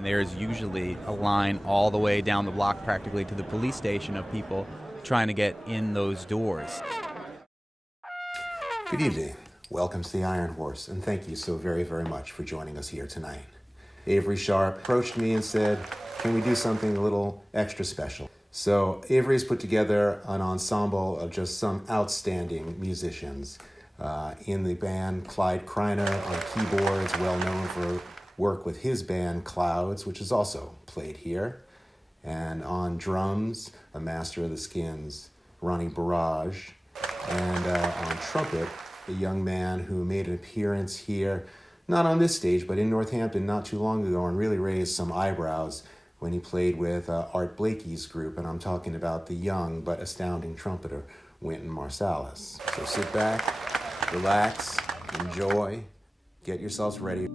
and there's usually a line all the way down the block practically to the police station of people trying to get in those doors. Good evening. Welcome to the Iron Horse, and thank you so very, very much for joining us here tonight. Avery Sharpe approached me and said, can we do something a little extra special? So Avery's put together an ensemble of just some outstanding musicians. In the band, Clyde Criner on keyboards, well known for work with his band Clouds, which is also played here. And on drums, a master of the Skins, Ronnie Burrage. And on trumpet, a young man who made an appearance here, not on this stage, but in Northampton not too long ago, and really raised some eyebrows when he played with Art Blakey's group. And I'm talking about the young but astounding trumpeter, Wynton Marsalis. So sit back, relax, enjoy, get yourselves ready.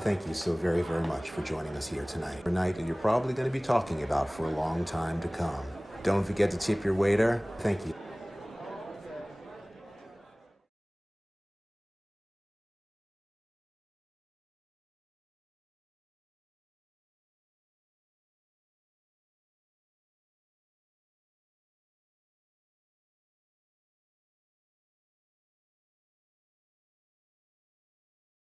and thank you so very, very much for joining us here tonight. A night that you're probably going to be talking about for a long time to come. Don't forget to tip your waiter. Thank you.